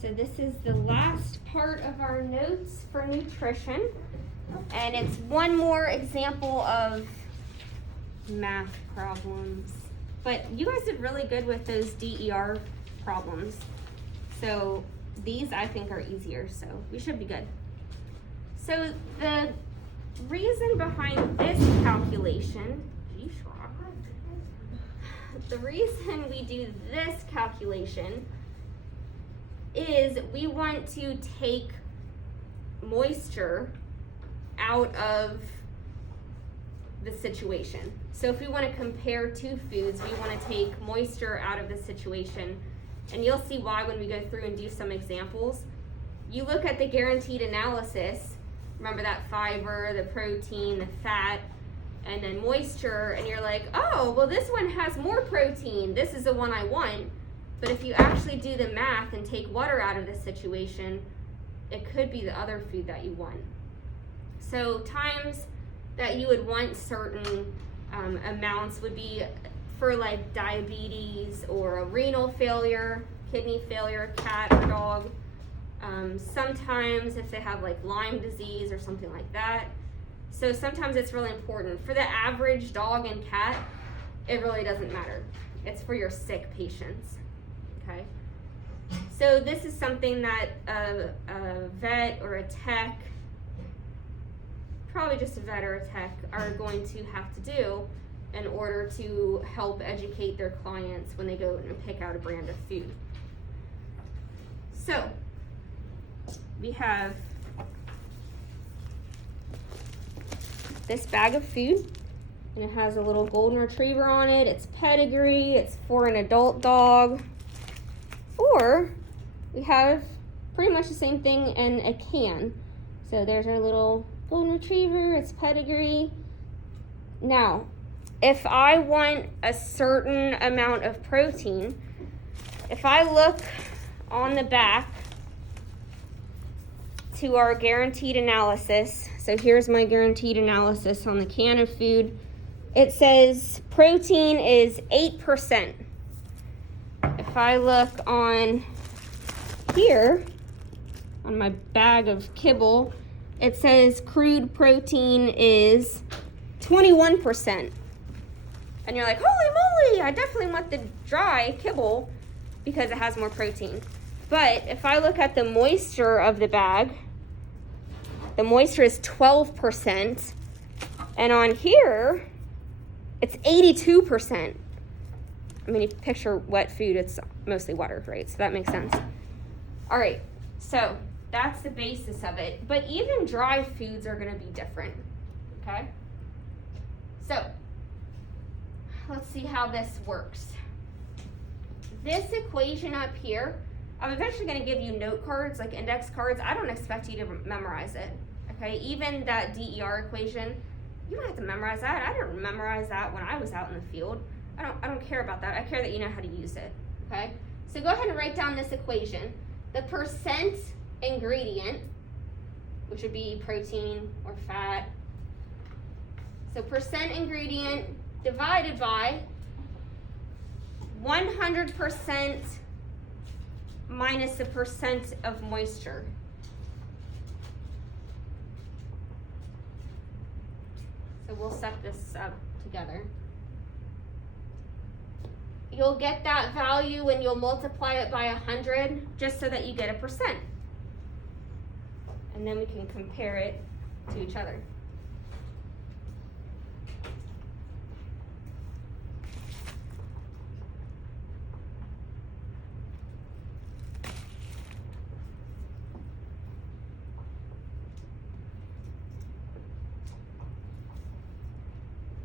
So this is the last part of our notes for nutrition, and it's one more example of math problems. But you guys did really good with those DER problems. So these I think are easier, so we should be good. So the reason behind this calculation, the reason we do this calculation is we want to take moisture out of the situation. So if we want to compare two foods, we want to take moisture out of the situation. And you'll see why when we go through and do some examples. You look at the guaranteed analysis, remember that fiber, the protein, the fat, and then moisture, and you're like, oh, well this one has more protein, this is the one I want. But if you actually do the math and take water out of this situation, it could be the other food that you want. So times that you would want certain amounts would be for like diabetes or a renal failure, kidney failure, cat or dog. Sometimes if they have like Lyme disease or something like that. So sometimes it's really important. For the average dog and cat, it really doesn't matter. It's for your sick patients, okay? So this is something that a vet or a tech, probably just a vet or a tech, are going to have to do in order to help educate their clients when they go and pick out a brand of food. So we have this bag of food, and it has a little golden retriever on it. It's pedigree, it's for an adult dog. Or we have pretty much the same thing in a can. So there's our little golden retriever, it's pedigree. Now, if I want a certain amount of protein, if I look on the back to our guaranteed analysis, so here's my guaranteed analysis on the can of food. It says protein is 8%. If I look on here, on my bag of kibble, it says crude protein is 21%. And you're like, holy moly, I definitely want the dry kibble because it has more protein. But if I look at the moisture of the bag, the moisture is 12%. And on here, it's 82%. I mean, if you picture wet food, it's mostly water, right? So that makes sense. All right, so that's the basis of it. But even dry foods are going to be different, okay? So let's see how this works. This equation up here, I'm eventually going to give you note cards, like index cards. I don't expect you to memorize it, okay? Even that DER equation, you don't have to memorize that. I didn't memorize that when I was out in the field. I don't care about that. I care that you know how to use it, okay? So go ahead and write down this equation. The percent ingredient, which would be protein or fat. So percent ingredient divided by 100% minus the percent of moisture. So we'll set this up together. You'll get that value and you'll multiply it by 100 just so that you get a percent. And then we can compare it to each other.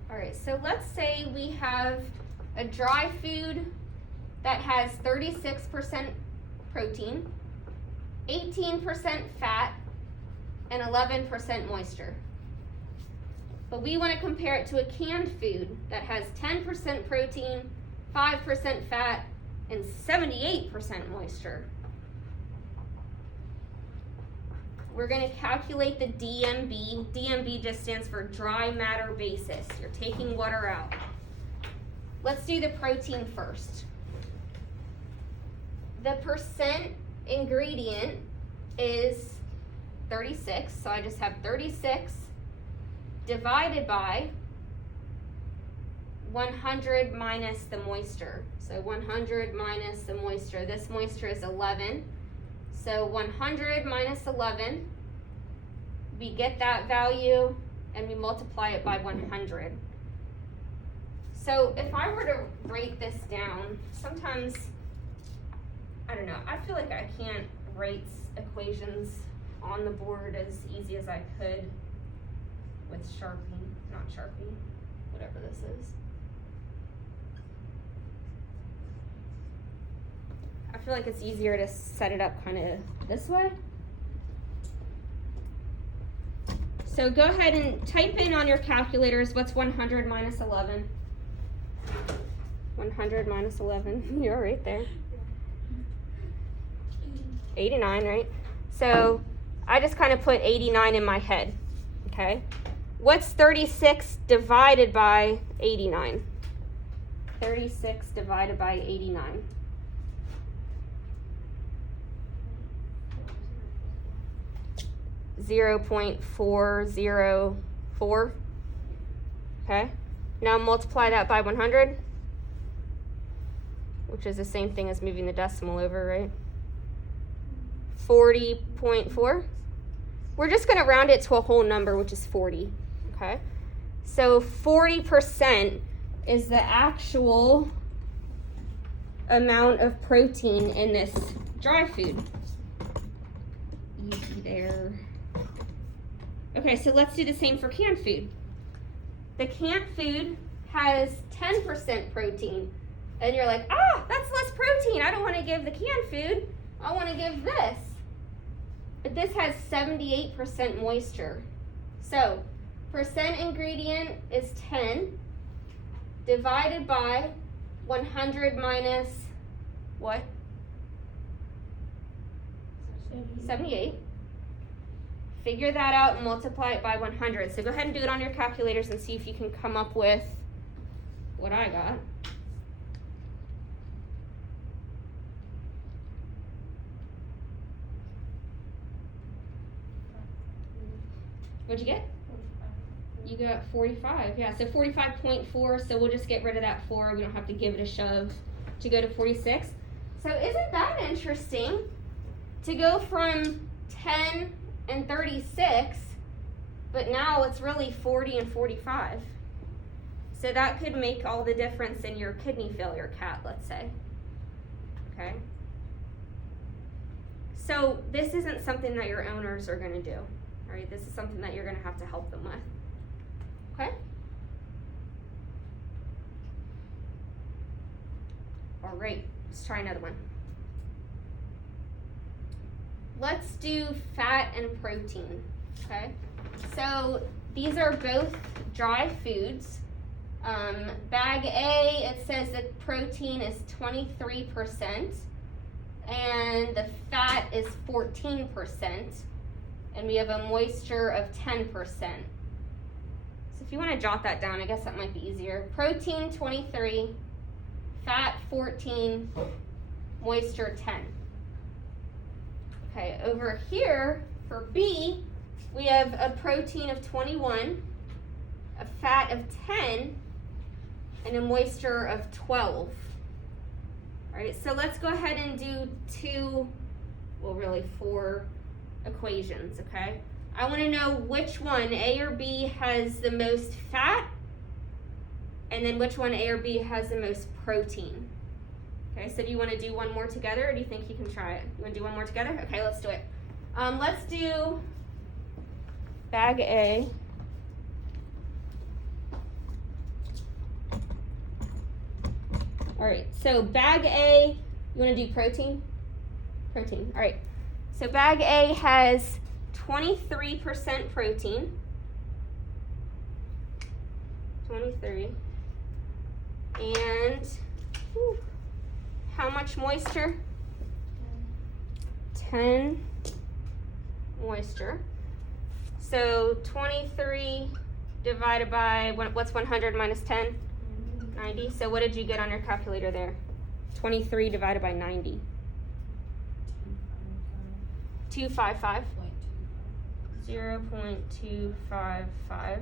All right, so let's say we have a dry food that has 36% protein, 18% fat, and 11% moisture. But we want to compare it to a canned food that has 10% protein, 5% fat, and 78% moisture. We're going to calculate the DMB. DMB just stands for dry matter basis. You're taking water out. Let's do the protein first. The percent ingredient is 36, so I just have 36 divided by 100 minus the moisture. So 100 minus the moisture. This moisture is 11. So 100 minus 11, we get that value and we multiply it by 100. So if I were to write this down, sometimes, I don't know, I feel like I can't write equations on the board as easy as I could with Sharpie, not Sharpie, whatever this is. I feel like it's easier to set it up kind of this way. So go ahead and type in on your calculators, what's 100 minus 11? 100 minus 11, you're right there. 89, right? So I just kind of put 89 in my head, okay? What's 36 divided by 89? 36 divided by 89. 0.404. Okay, now multiply that by 100, which is the same thing as moving the decimal over, right? 40.4. We're just going to round it to a whole number, which is 40. Okay, so 40% is the actual amount of protein in this dry food. Easy there. Okay, so let's do the same for canned food. The canned food has 10% protein. And you're like, that's less protein. I don't want to give the canned food. I want to give this. But this has 78% moisture. So, percent ingredient is 10 divided by 100 minus what? 78. Figure that out and multiply it by 100. So go ahead and do it on your calculators and see if you can come up with what I got. What'd you get? You got 45. Yeah, so 45.4. So we'll just get rid of that 4. We don't have to give it a shove to go to 46. So isn't that interesting? To go from 10 and 36, but now it's really 40 and 45. So that could make all the difference in your kidney failure cat, let's say. Okay? So this isn't something that your owners are going to do. All right? This is something that you're going to have to help them with. Okay? All right, let's try another one. Let's do fat and protein, okay? So these are both dry foods. Bag A, it says that protein is 23% and the fat is 14%, and we have a moisture of 10%. So if you want to jot that down, I guess that might be easier. Protein 23, fat 14, moisture 10. Okay, over here for B, we have a protein of 21, a fat of 10, and a moisture of 12. All right, so let's go ahead and do four equations, okay? I want to know which one, A or B, has the most fat, and then which one, A or B, has the most protein. Okay, so do you want to do one more together, or do you think you can try it? You want to do one more together? Okay, let's do it. Let's do bag A. All right, so bag A, you want to do protein? Protein, all right. So bag A has 23% protein. 23. And how much moisture? 10 moisture. So 23 divided by, what's 100 minus 10? 90. So what did you get on your calculator there? 23 divided by 90. 0.255. 0.255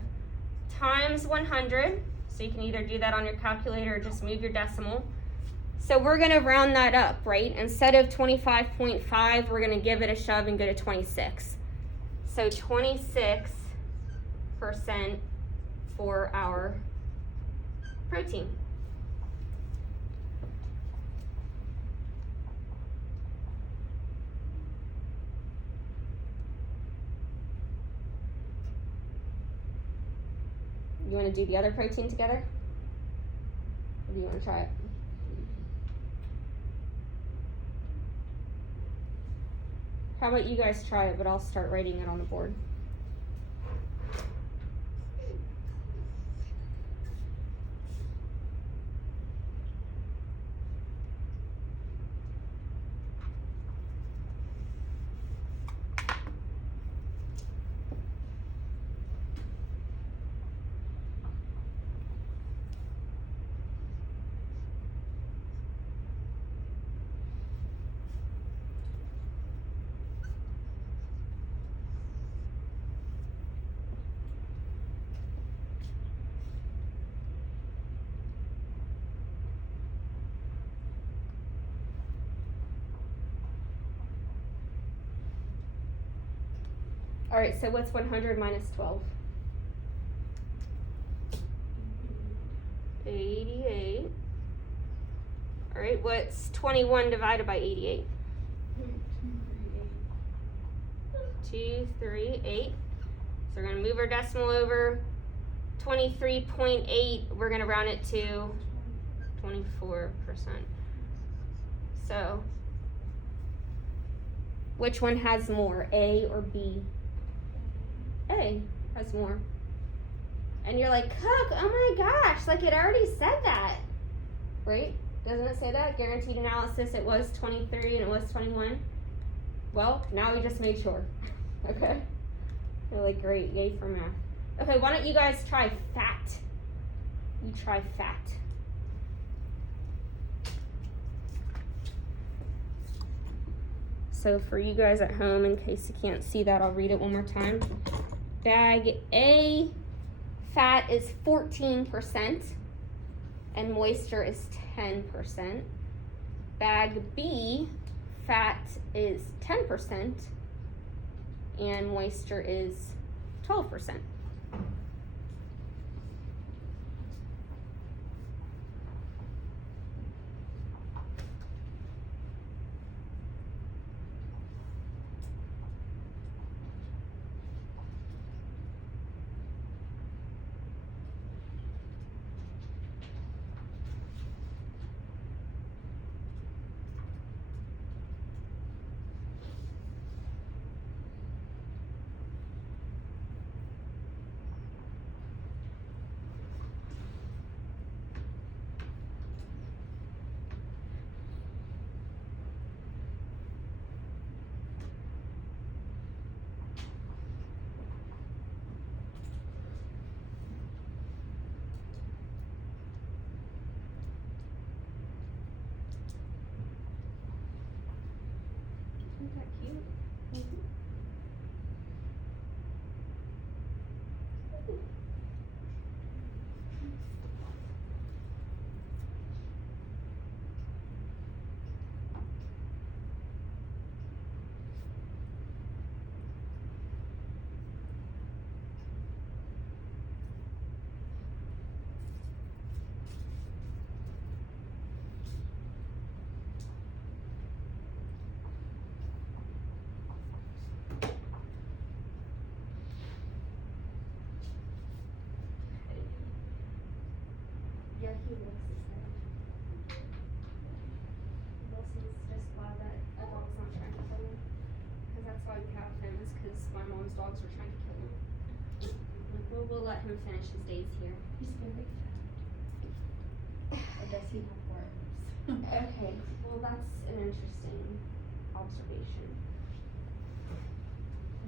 times 100. So you can either do that on your calculator or just move your decimal. So we're going to round that up, right? Instead of 25.5, we're going to give it a shove and go to 26. So 26% for our protein. You want to do the other protein together? Or do you want to try it? How about you guys try it, but I'll start writing it on the board. All right, so what's 100 minus 12? 88. All right, what's 21 divided by 88? 238. So we're going to move our decimal over. 23.8, we're going to round it to 24%. So which one has more, A or B? A has more. And you're like, Cook, oh my gosh, like it already said that. Right? Doesn't it say that? Guaranteed analysis, it was 23 and it was 21. Well, now we just made sure. Okay? You're like, great, yay for math. Okay, why don't you guys try fat? You try fat. So for you guys at home, in case you can't see that, I'll read it one more time. Bag A, fat is 14% and moisture is 10%. Bag B, fat is 10% and moisture is 12%. Isn't that cute? Mm-hmm. Yeah, he looks the same. Wilson's just glad that a dog's not trying to kill him. Because that's why we have him, is because my mom's dogs were trying to kill him. Like, well, we'll let him finish his days here. He's very fat. Or does he have worms? Okay, well, that's an interesting observation.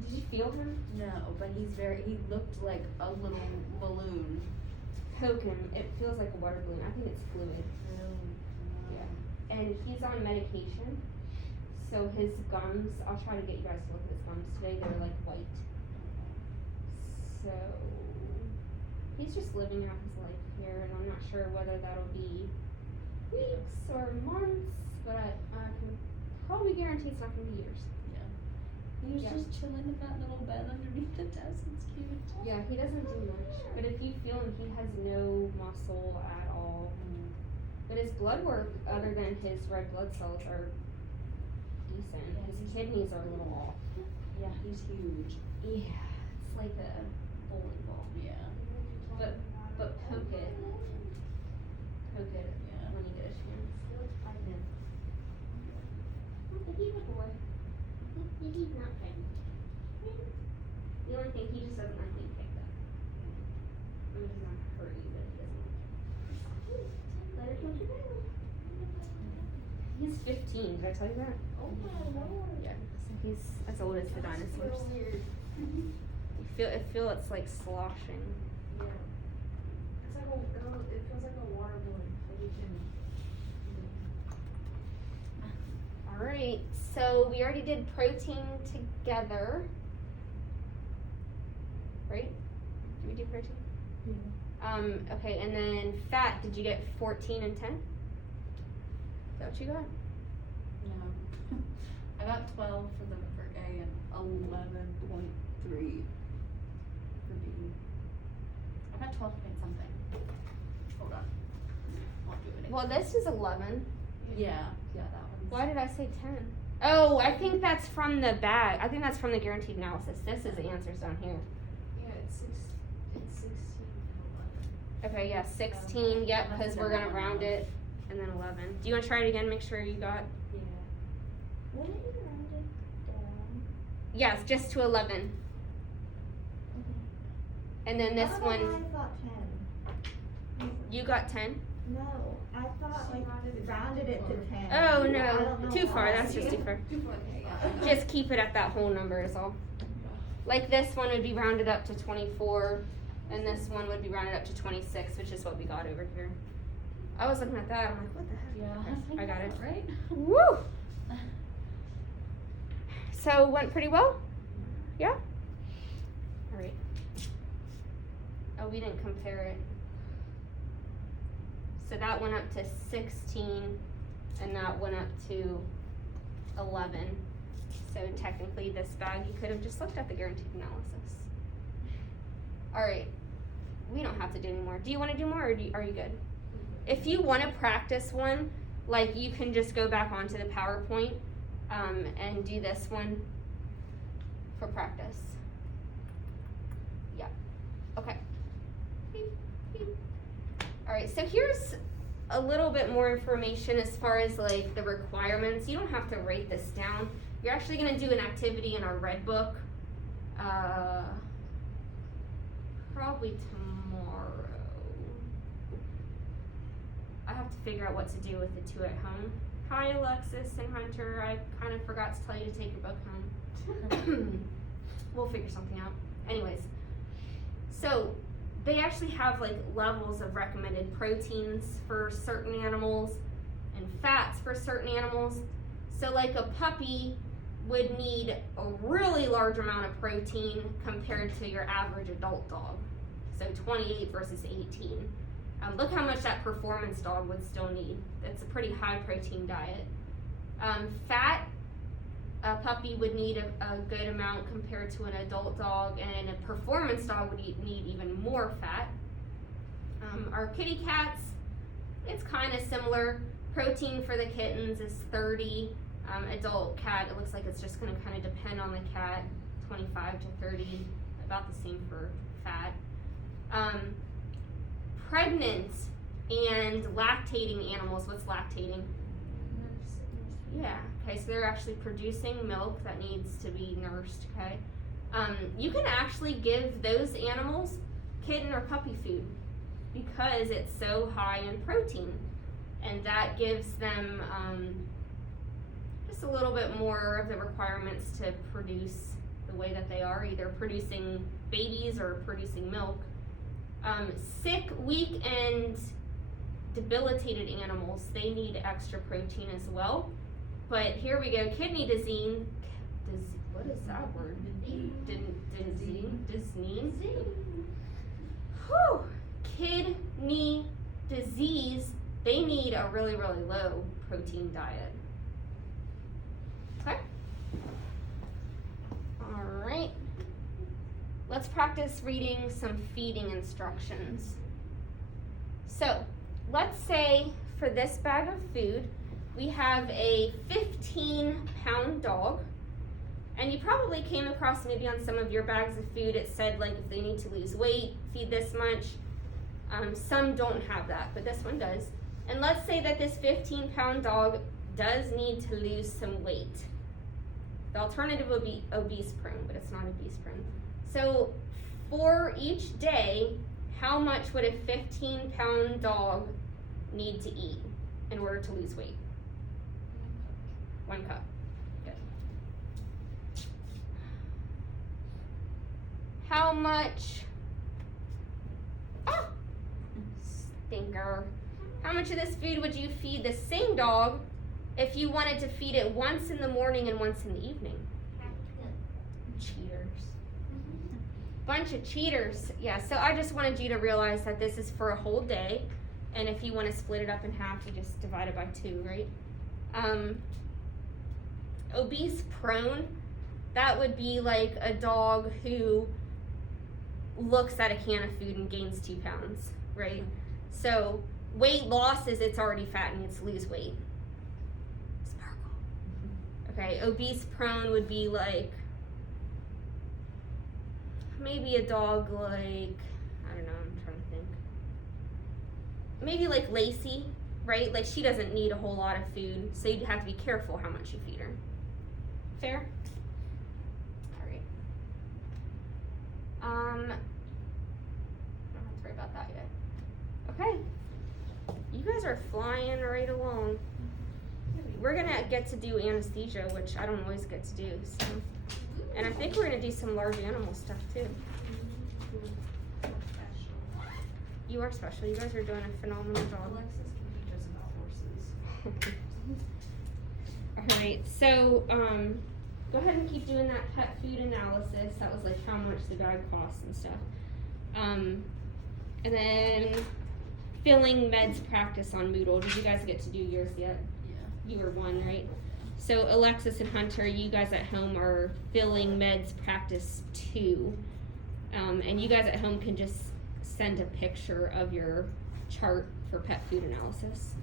Did you feel him? No, but he looked like a little balloon. Poke him. It feels like a water balloon. I think it's fluid. Yeah. And he's on medication. So his gums, I'll try to get you guys to look at his gums today. They're like white. So he's just living out his life here, and I'm not sure whether that'll be weeks or months, but I can probably guarantee it's not gonna be years. He was Yeah. just chilling in that little bed underneath the desk. It's cute. Yeah, he doesn't do much, but if you feel him, he has no muscle at all. But his blood work, other than his red blood cells, are decent. Yeah, His he's- kidneys are a little off. Yeah, he's huge. Yeah, it's like a bowling ball. Yeah. But poke it. Poke it Yeah. when you get a chance. He's a boy. He's not pregnant. The only thing, he just doesn't like being picked up. I mean, he's not gonna hurt you, but he doesn't like it. Let her come to bed. He's 15, did I tell you that? Oh my lord. Yeah. So he's as old as the dinosaurs. Weird. I feel it's like sloshing. Yeah. It's like it feels like a water balloon. Like you can. Alright, so we already did protein together. Right? Did we do protein? Okay, and then fat, did you get 14 and 10? Is that what you got? No. I got 12 for A and 11.3 for B. I got 12 point something. Hold on. I'll do it again. Well, this is 11. Yeah, that one's. Why did I say 10? Oh, I think that's from the bag. I think that's from the guaranteed analysis. This is the answers down here. Yeah, it's 16 and 11. Okay, yeah, 16. Yep, because we're going to round it. And then 11. Do you want to try it again? Make sure you got. Yeah. Wouldn't you round it down? Yes, just to 11. And then this one, I thought 10. you got 10? No, I thought She like rounded it to 10. Oh, I don't no. know Too far. why. That's just too far. Okay, yeah. Just keep it at that whole number is all. Like this one would be rounded up to 24, and this one would be rounded up to 26, which is what we got over here. I was looking at that. I'm like, what the heck? Yeah. I got it. Right? Woo! So it went pretty well? Yeah? Alright. Oh, we didn't compare it. So that went up to 16, and that went up to 11. So technically this bag, you could have just looked at the guaranteed analysis. Alright. We don't have to do any more. Do you want to do more, or are you good? If you want to practice one, like you can just go back onto the PowerPoint and do this one for practice. Yeah. Okay. All right, so here's a little bit more information as far as like the requirements. You don't have to write this down. You're actually going to do an activity in our red book. Probably tomorrow. I have to figure out what to do with the two at home. Hi, Alexis and Hunter. I kind of forgot to tell you to take your book home. We'll figure something out. Anyways, so they actually have like levels of recommended proteins for certain animals and fats for certain animals. So like a puppy would need a really large amount of protein compared to your average adult dog. So 28 versus 18. Look how much that performance dog would still need. It's a pretty high protein diet. Fat, a puppy would need a good amount compared to an adult dog, and a performance dog would need even more fat. Our kitty cats, it's kind of similar. Protein for the kittens is 30. Adult cat, it looks like it's just going to kind of depend on the cat, 25 to 30, about the same for fat. Pregnant and lactating animals, what's lactating? Yeah, okay, so they're actually producing milk that needs to be nursed, okay? You can actually give those animals kitten or puppy food because it's so high in protein, and that gives them just a little bit more of the requirements to produce the way that they are, either producing babies or producing milk. Sick, weak, and debilitated animals, they need extra protein as well. but here we go. Kidney disease. What is that word? Disease. Whew. Kidney disease. They need a really, really low protein diet. Okay. All right. Let's practice reading some feeding instructions. So, let's say for this bag of food, we have a 15-pound dog. And you probably came across maybe on some of your bags of food, it said like if they need to lose weight, feed this much. Some don't have that, but this one does. And let's say that this 15-pound dog does need to lose some weight. The alternative would be obese prone, but it's not obese prone. So for each day, how much would a 15-pound dog need to eat in order to lose weight? 1 cup. Good. How much? Stinker. How much of this food would you feed the same dog if you wanted to feed it once in the morning and once in the evening? Cheaters. Bunch of cheaters. Yeah, so I just wanted you to realize that this is for a whole day, and if you want to split it up in half, you just divide it by 2, right? Obese prone, that would be like a dog who looks at a can of food and gains 2 pounds, right? So weight loss is it's already fat and needs to lose weight. Sparkle. Okay, obese prone would be like maybe a dog like, I don't know, I'm trying to think. Maybe like Lacey, right? Like she doesn't need a whole lot of food, so you'd have to be careful how much you feed her. Fair? All right. I don't have to worry about that yet. Okay. You guys are flying right along. We're gonna get to do anesthesia, which I don't always get to do, so. And I think we're gonna do some large animal stuff too. You are special. You guys are doing a phenomenal job. Alexis can teach us about horses. All right, so go ahead and keep doing that pet food analysis. That was like how much the bag costs and stuff. And then filling meds practice on Moodle. Did you guys get to do yours yet? Yeah. You were 1, right? So Alexis and Hunter, you guys at home are filling meds practice 2. And you guys at home can just send a picture of your chart for pet food analysis.